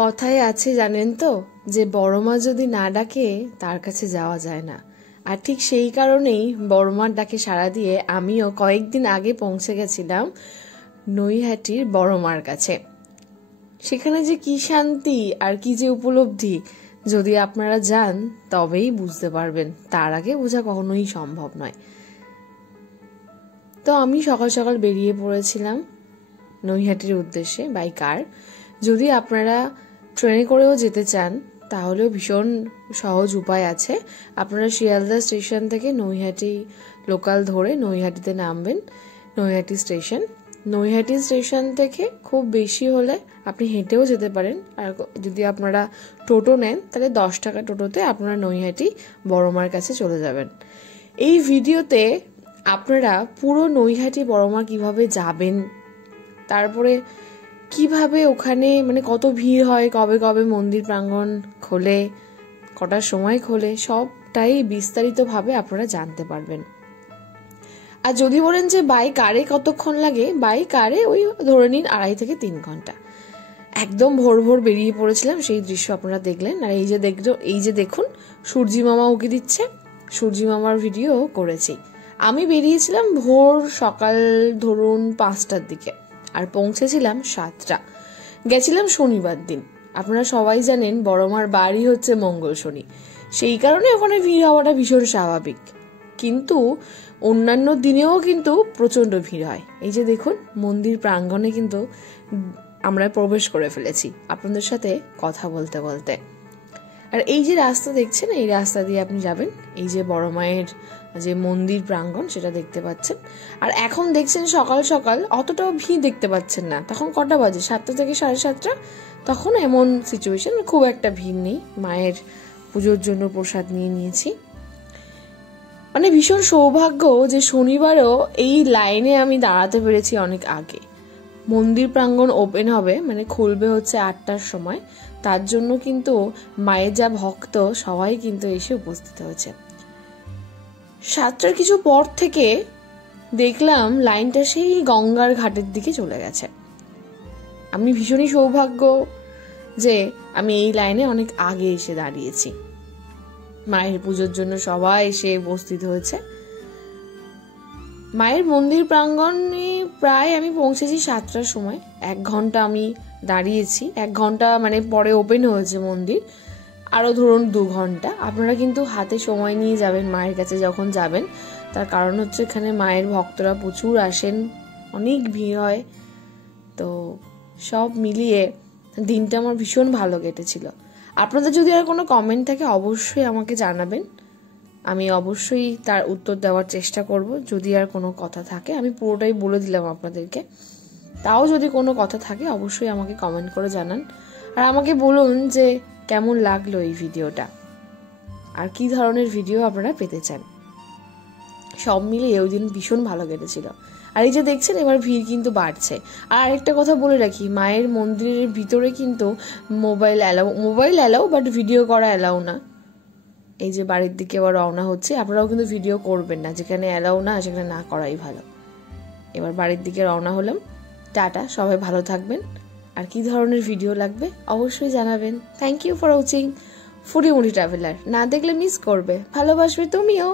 কথায় আছে জানেন তো, যে বড় মা যদি না ডাকে তার কাছে যাওয়া যায় না। আর ঠিক সেই কারণেই বড় মার ডাকে সাড়া দিয়ে আমিও কয়েকদিন আগে পৌঁছে গেছিলাম নৈহাটির বড় মার কাছে। সেখানে যে কি শান্তি আর কি যে উপলব্ধি, যদি আপনারা যান তবেই বুঝতে পারবেন, তার আগে বোঝা কখনোই সম্ভব নয়। তো আমি সকাল সকাল বেরিয়ে পড়েছিলাম নৈহাটির উদ্দেশ্যে বাই কার। যদি আপনারা ট্রেনে করেও যেতে চান তাহলেও ভীষণ সহজ উপায় আছে। আপনারা শিয়ালদা স্টেশন থেকে নৈহাটি লোকাল ধরে নৈহাটিতে নামবেন। নৈহাটি স্টেশন থেকে খুব বেশি হলে আপনি হেঁটেও যেতে পারেন। আর যদি আপনারা টোটো নেন তাহলে 10 টাকা টোটোতে আপনারা নৈহাটি বড়মার কাছে চলে যাবেন। এই ভিডিওতে আপনারা পুরো নৈহাটি বড়মা কিভাবে যাবেন, তারপরে কিভাবে ওখানে কত ভিড় হয়, কবে কবে মন্দির প্রাঙ্গণ খোলে, কটার সময় খোলে, সবটাই বিস্তারিতভাবে আপনারা জানতে পারবেন। আর যদি বলেন যে বাই কারে কতক্ষণ লাগে, বাই কারে ওই ধরে নিন 2.5 থেকে 3 ঘন্টা। একদম ভোর ভোর বেরিয়ে পড়েছিলাম, সেই দৃশ্য আপনারা দেখলেন। আর এই যে দেখুন সূর্যি মামা উকি দিচ্ছে, সূর্যি মামার ভিডিও করেছি। আমি বেরিয়েছিলাম ভোর সকাল ধরুন 5টার দিকে, আর পৌঁছেছিলাম 7টা। গেছিলাম শনিবার দিন। আপনারা সবাই জানেন বড়মার বাড়ি হচ্ছে মঙ্গল শনি, সেই কারণে ওখানে ভিড় হওয়াটা ভীষণ স্বাভাবিক। কিন্তু অন্যান্য দিনেও কিন্তু প্রচন্ড ভিড় হয়। এই যে দেখুন মন্দির প্রাঙ্গণে কিন্তু আমরা প্রবেশ করে ফেলেছি আপনাদের সাথে কথা বলতে বলতে। আর এই যে রাস্তা দেখছেন, এই রাস্তা দিয়ে আপনি যাবেন, এই যে বড় মায়ের যে মন্দির প্রাঙ্গণ সেটা দেখতে পাচ্ছেন। আর এখন দেখছেন সকাল সকাল অতটাও ভিড় দেখতে পাচ্ছেন না। তখন কটা বাজে? 7টা থেকে 7:30। তখন এমন সিচুয়েশন, খুব একটা ভিড় নেই। মায়ের পুজোর জন্য প্রসাদ নিয়ে নিয়েছি। ভীষণ সৌভাগ্য যে শনিবারও এই লাইনে আমি দাঁড়াতে পেরেছি অনেক আগে। মন্দির প্রাঙ্গণ ওপেন হবে, খুলবে হচ্ছে 8টার সময়। তার জন্য কিন্তু মায়ের যা ভক্ত সবাই কিন্তু এসে উপস্থিত হয়েছে। 7টার কিছু পর থেকে দেখলাম লাইনটা সেই গঙ্গার ঘাটের দিকে চলে গেছে। আমি ভীষণই সৌভাগ্য যে আমি এই লাইনে অনেক আগে এসে দাঁড়িয়েছি। মায়ের পুজোর জন্য সবাই এসে উপস্থিত হয়েছে। মায়ের মন্দির প্রাঙ্গণে প্রায় আমি পৌঁছেছি 7টার সময়। 1 ঘন্টা আমি দাঁড়িয়েছি। 1 ঘন্টা পরে ওপেন হয়েছে মন্দির, আরো ধরুন 2 ঘন্টা। আপনারা কিন্তু হাতে সময় নিয়ে যাবেন মায়ের কাছে যখন যাবেন। তার কারণ হচ্ছে এখানে মায়ের ভক্তরা প্রচুর আসেন, অনেক ভিড় হয়। তো সব মিলিয়ে দিনটা আমার ভীষণ ভালো কেটেছিল। আপনাদের যদি আর কোনো কমেন্ট থাকে অবশ্যই আমাকে জানাবেন, আমি অবশ্যই তার উত্তর দেওয়ার চেষ্টা করব। যদি আর কোনো কথা থাকে, আমি পুরোটাই বলে দিলাম আপনাদেরকে। তাও যদি কোনো কথা থাকে অবশ্যই আমাকে কমেন্ট করে জানান। আর আমাকে বলুন যে কেমন লাগলো এই ভিডিওটা, আর কি ধরনের ভিডিও আপনারা পেতে চান। সব মিলিয়ে ওই দিন ভীষণ ভালো কেটেছিল। আর এই যে দেখছেন এবার ভিড় কিন্তু বাড়ছে। আর আরেকটা কথা বলে রাখি, মায়ের মন্দিরের ভিতরে কিন্তু মোবাইল অ্যালাউ, বাট ভিডিও করা অ্যালাউ না। এই যে বাড়ির দিকে এবার রওনা হচ্ছে, আপনারাও কিন্তু ভিডিও করবেন না, যেখানে অ্যালাউ না সেখানে না করাই ভালো। এবার বাড়ির দিকে রওনা হলাম। টাটা, সবাই ভালো থাকবেন। আর কি ধরনের ভিডিও লাগবে অবশ্যই জানাবেন। Thank you for watching foodie moody traveller. না দেখলে মিস করবে, ভালোবাসবে তুমিও।